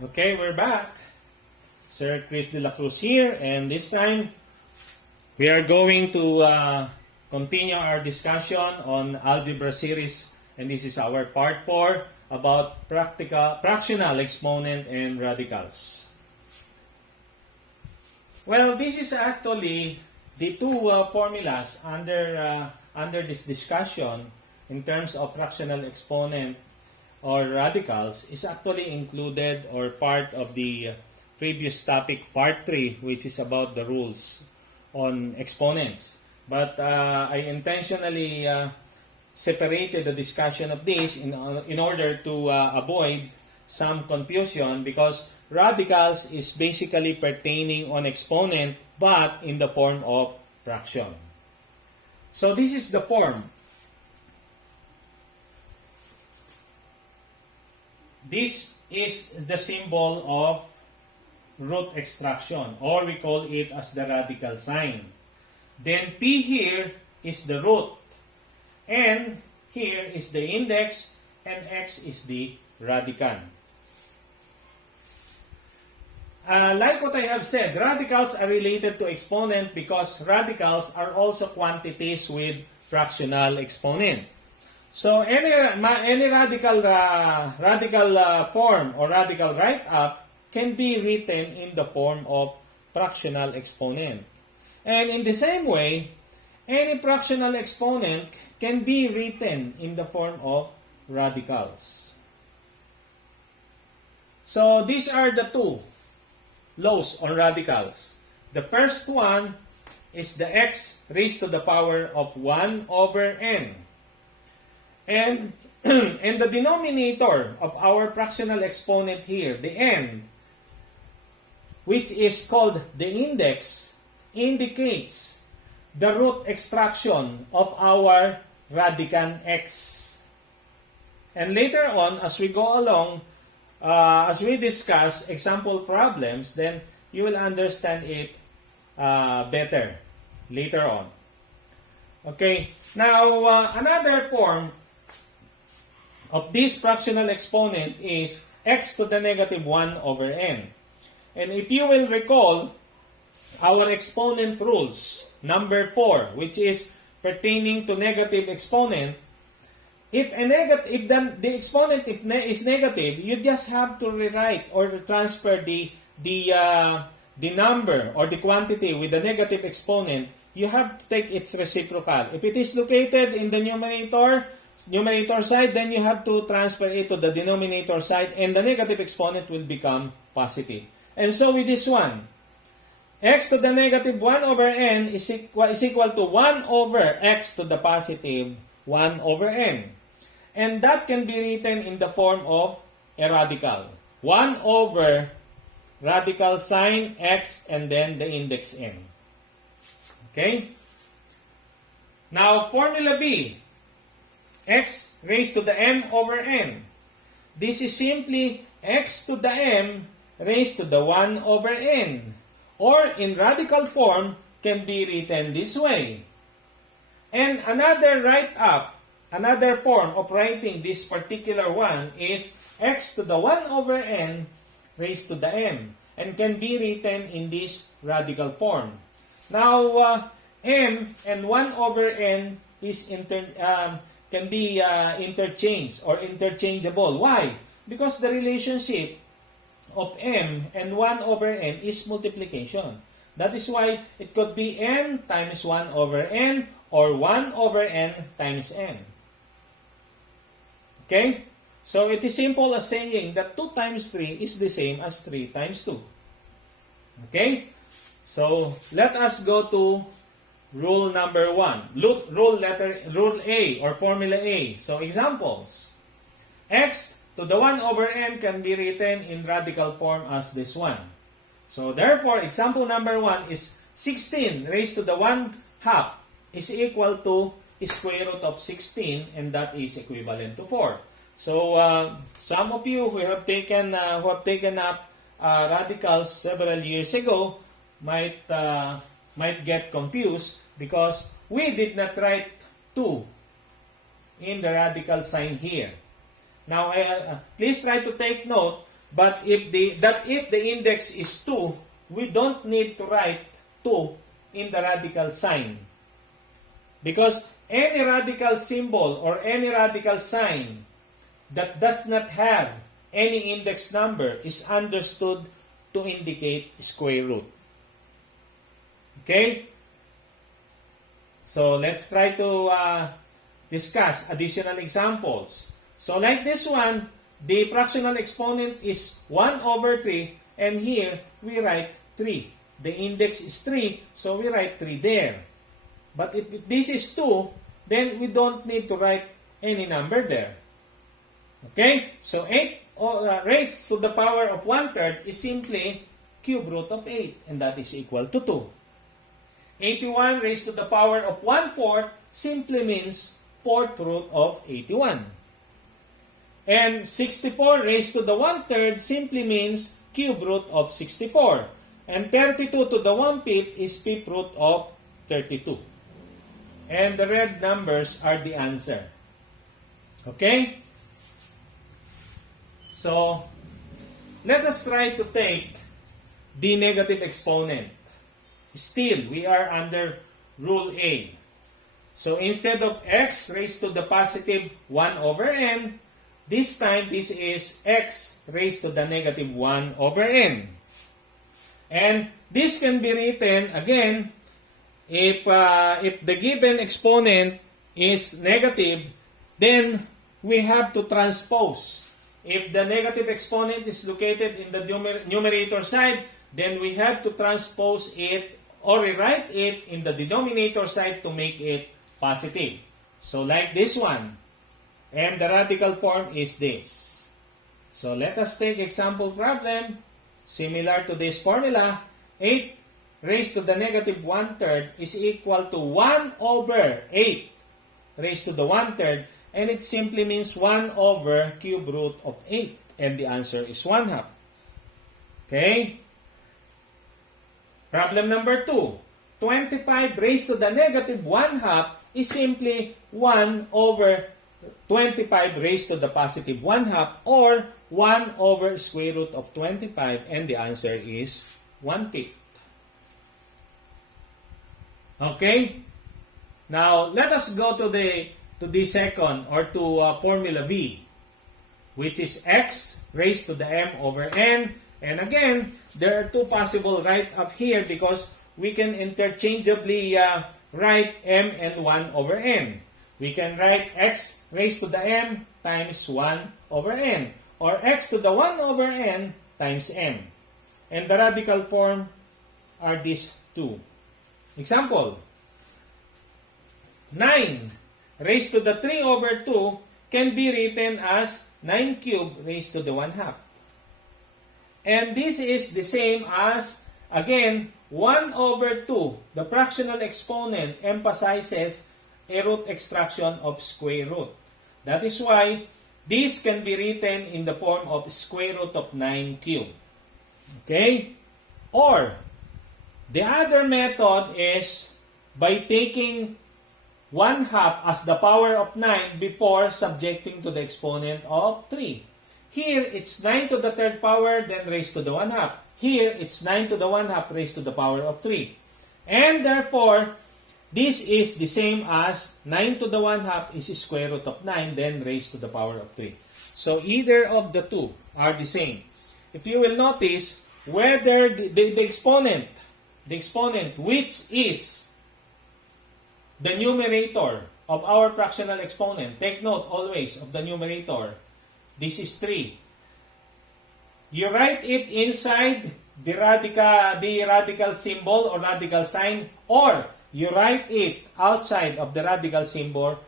Okay, we're back. Sir Chris de la Cruz here, and this time we are going to continue our discussion on algebra series, and this is our part 4 about fractional exponent and radicals. Well, this is actually the two formulas under this discussion in terms of fractional exponent or radicals is actually included or part of the previous topic, part 3, which is about the rules on exponents. But I intentionally separated the discussion of this in order to avoid some confusion, because radicals is basically pertaining on exponent but in the form of fraction. So this is the form. This is the symbol of root extraction, or we call it as the radical sign. Then P here is the root, and here is the index, and X is the radicand. Like what I have said, radicals are related to exponent because radicals are also quantities with fractional exponent. So any radical form or radical write-up can be written in the form of fractional exponent. And in the same way, any fractional exponent can be written in the form of radicals. So these are the two laws on radicals. The first one is the x raised to the power of 1 over n. And the denominator of our fractional exponent here, the n, which is called the index, indicates the root extraction of our radicand x. And later on, as we go along, as we discuss example problems, then you will understand it better later on. Okay, now another form of this fractional exponent is x to the negative 1 over n. And if you will recall our exponent rules, number 4, which is pertaining to negative exponent, if the exponent is negative, you just have to rewrite or transfer the number or the quantity with the negative exponent. You have to take its reciprocal. If it is located in the numerator side, then you have to transfer it to the denominator side, and the negative exponent will become positive. And so with this one, x to the negative 1 over n is equal to 1 over x to the positive 1 over n. And that can be written in the form of a radical. 1 over radical sign x and then the index n. Okay? Now, formula B, x raised to the m over n. This is simply x to the m raised to the 1 over n. Or in radical form, can be written this way. And another form of writing this particular one is x to the 1 over n raised to the m, and can be written in this radical form. Now, m and 1 over n is can be interchanged or interchangeable. Why? Because the relationship of m and 1 over n is multiplication. That is why it could be n times 1 over n or 1 over n times n. Okay? So it is simple as saying that 2 times 3 is the same as 3 times 2. Okay? So let us go to rule number 1. Rule A or formula A. So examples. X to the 1 over n can be written in radical form as this one. So therefore, example number 1 is 16 raised to the 1 half is equal to square root of 16, and that is equivalent to 4. So some of you who have taken up radicals several years ago might get confused because we did not write 2 in the radical sign here. Now, please try to take note But if the index is 2, we don't need to write 2 in the radical sign. Because any radical symbol or any radical sign that does not have any index number is understood to indicate square root. Okay? So let's try to discuss additional examples. So like this one, the fractional exponent is 1 over 3, and here we write 3. The index is 3, so we write 3 there. But if this is 2, then we don't need to write any number there. Okay? So 8 raised to the power of 1/3 is simply cube root of 8, and that is equal to 2. 81 raised to the power of 1/4 simply means 4th root of 81. And 64 raised to the 1/3 simply means cube root of 64. And 32 to the 1/5 is 5th root of 32. And the red numbers are the answer. Okay? So, let us try to take the negative exponent. Still, we are under rule A. So, instead of x raised to the positive 1 over n, this time this is x raised to the negative 1 over n. And this can be written again if the given exponent is negative, then we have to transpose. If the negative exponent is located in the numerator side, then we have to transpose it or rewrite it in the denominator side to make it positive. So like this one. And the radical form is this. So let us take example problem. Similar to this formula, 8 raised to the negative 1/3 is equal to 1 over 8 raised to the 1/3, and it simply means 1 over cube root of 8, and the answer is 1/2. Okay? Problem number 2. 25 raised to the negative 1/2 is simply 1 over 25 raised to the positive 1/2, or 1 over square root of 25, and the answer is 1/5. Okay? Now, let us go to the second, or to formula B, which is x raised to the m over n. And again, there are two possible right up here because we can interchangeably write m and 1 over n. We can write x raised to the m times 1 over n, or x to the 1 over n times m. And the radical form are these two. Example, 9 raised to the 3 over 2 can be written as 9 cubed raised to the 1/2. And this is the same as, again, 1 over 2. The fractional exponent emphasizes a root extraction of square root. That is why this can be written in the form of square root of 9 cubed. Okay? Or, the other method is by taking 1/2 as the power of 9 before subjecting to the exponent of 3. Here, it's 9 to the 3rd power, then raised to the 1/2. Here, it's 9 to the 1/2 raised to the power of 3. And therefore, this is the same as 9 to the 1/2 is square root of 9, then raised to the power of 3. So, either of the two are the same. If you will notice, whether the exponent, which is the numerator of our fractional exponent, take note always of the numerator. This is 3. You write it inside the radical symbol or radical sign, or you write it outside of the radical symbol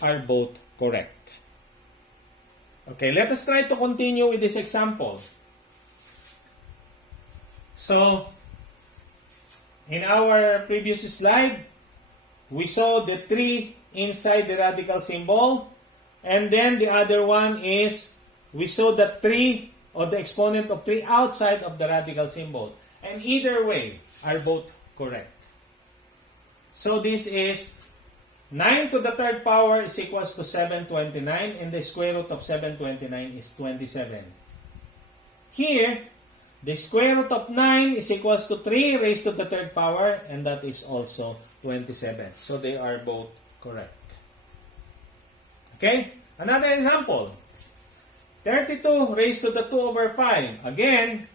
are both correct. Okay, let us try to continue with this example. So, in our previous slide, we saw the 3 inside the radical symbol, and then the other one is we saw the 3 or the exponent of 3 outside of the radical symbol. And either way are both correct. So this is 9 to the 3rd power is equals to 729, and the square root of 729 is 27. here, the square root of 9 is equals to 3 raised to the third power, and that is also 27. So they are both correct. Okay? Another example. 32 raised to the 2 over 5. Again,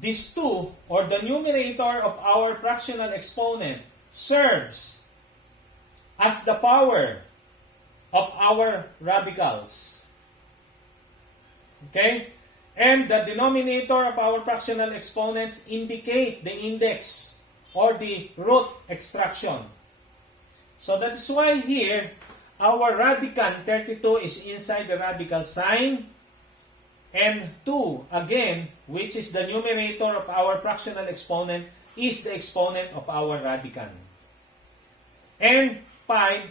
this 2, or the numerator of our fractional exponent, serves as the power of our radicals. Okay? And the denominator of our fractional exponents indicate the index or the root extraction. So that's why here, our radicand 32 is inside the radical sign, and 2, again, which is the numerator of our fractional exponent, is the exponent of our radicand. And 5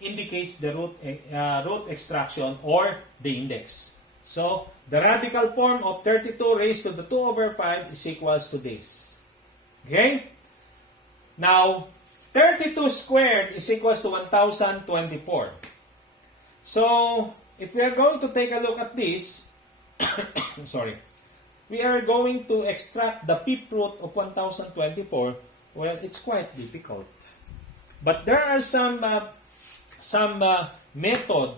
indicates the root extraction or the index. So, the radical form of 32 raised to the 2 over 5 is equals to this. Okay? Now, 32 squared is equals to 1024. So, if we are going to take a look at this, sorry, we are going to extract the fifth root of 1024. Well, it's quite difficult. But there are some method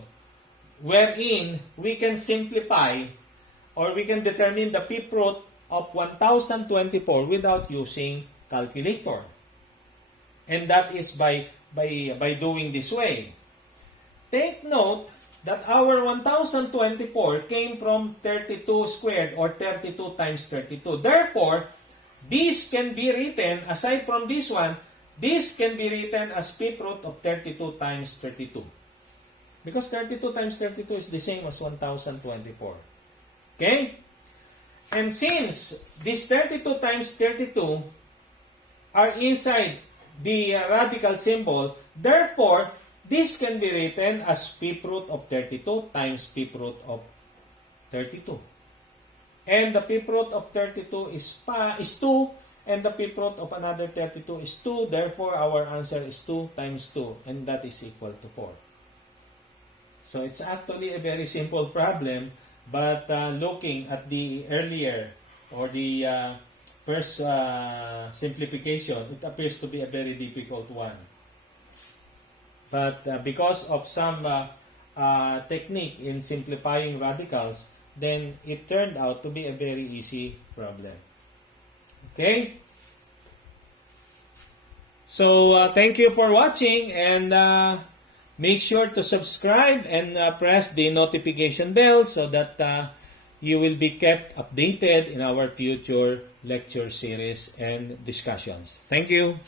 wherein we can simplify or we can determine the fifth root of 1024 without using calculator. And that is by doing this way. Take note that our 1024 came from 32 squared or 32 times 32. Therefore, this can be written, aside from this one, this can be written as fifth root of 32 times 32. Because 32 times 32 is the same as 1024. Okay? And since this 32 times 32 are inside the radical symbol, therefore, this can be written as fifth root of 32 times fifth root of 32. And the fifth root of 32 is 2, and the fifth root of another 32 is 2. Therefore, our answer is 2 times 2, and that is equal to 4. So, it's actually a very simple problem, but looking at the earlier or the first simplification, it appears to be a very difficult one. But because of some technique in simplifying radicals, then it turned out to be a very easy problem. Okay? So, thank you for watching, and make sure to subscribe and press the notification bell so that you will be kept updated in our future lecture series and discussions. Thank you.